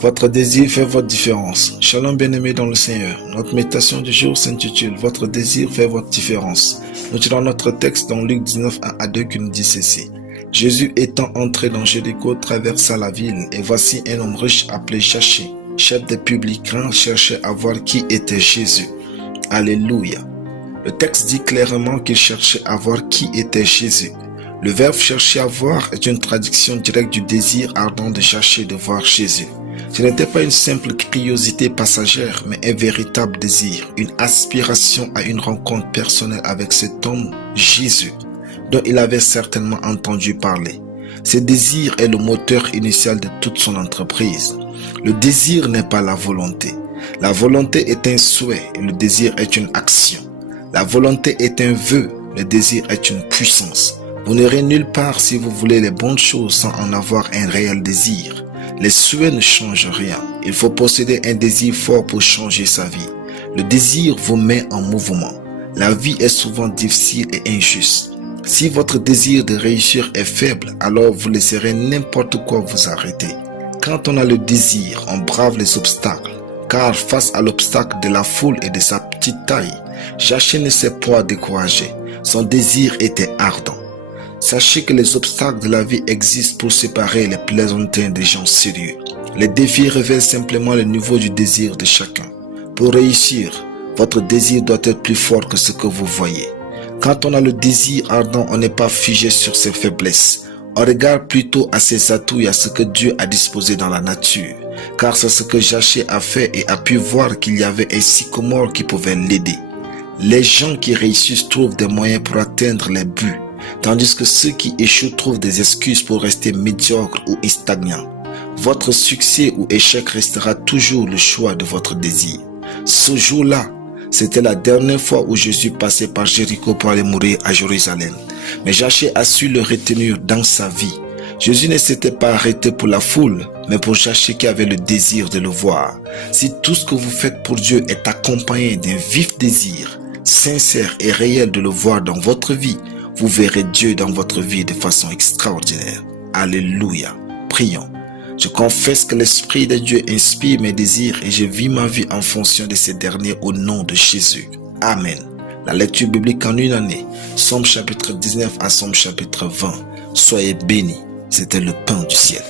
Votre désir fait votre différence. Shalom bien-aimés dans le Seigneur. Notre méditation du jour s'intitule « Votre désir fait votre différence ». Nous tirons notre texte dans Luc 19, 1 à 2 qui nous dit ceci. Jésus étant entré dans Jéricho traversa la ville et voici un homme riche appelé Zaché, chef des publicains, cherchait à voir qui était Jésus. Alléluia. Le texte dit clairement qu'il cherchait à voir qui était Jésus. Le verbe chercher à voir est une traduction directe du désir ardent de chercher de voir Jésus. Ce n'était pas une simple curiosité passagère, mais un véritable désir, une aspiration à une rencontre personnelle avec cet homme, Jésus, dont il avait certainement entendu parler. Ce désir est le moteur initial de toute son entreprise. Le désir n'est pas la volonté. La volonté est un souhait et le désir est une action. La volonté est un vœu, le désir est une puissance. Vous n'irez nulle part si vous voulez les bonnes choses sans en avoir un réel désir. Les souhaits ne changent rien. Il faut posséder un désir fort pour changer sa vie. Le désir vous met en mouvement. La vie est souvent difficile et injuste. Si votre désir de réussir est faible, alors vous laisserez n'importe quoi vous arrêter. Quand on a le désir, on brave les obstacles. Car face à l'obstacle de la foule et de sa petite taille, Zaché ne s'est point découragé. Son désir était ardent. Sachez que les obstacles de la vie existent pour séparer les plaisantins des gens sérieux. Les défis révèlent simplement le niveau du désir de chacun. Pour réussir, votre désir doit être plus fort que ce que vous voyez. Quand on a le désir ardent, on n'est pas figé sur ses faiblesses. On regarde plutôt à ses atouts et à ce que Dieu a disposé dans la nature. Car c'est ce que Zaché a fait et a pu voir qu'il y avait un sycomore qui pouvait l'aider. Les gens qui réussissent trouvent des moyens pour atteindre les buts. Tandis que ceux qui échouent trouvent des excuses pour rester médiocres ou stagnants. Votre succès ou échec restera toujours le choix de votre désir. Ce jour-là, c'était la dernière fois où Jésus passait par Jéricho pour aller mourir à Jérusalem. Mais Zaché a su le retenir dans sa vie. Jésus ne s'était pas arrêté pour la foule, mais pour Zaché qui avait le désir de le voir. Si tout ce que vous faites pour Dieu est accompagné d'un vif désir, sincère et réel de le voir dans votre vie, vous verrez Dieu dans votre vie de façon extraordinaire. Alléluia. Prions. Je confesse que l'Esprit de Dieu inspire mes désirs et je vis ma vie en fonction de ces derniers au nom de Jésus. Amen. La lecture biblique en une année. Somme chapitre 19 à Somme chapitre 20. Soyez bénis. C'était le pain du ciel.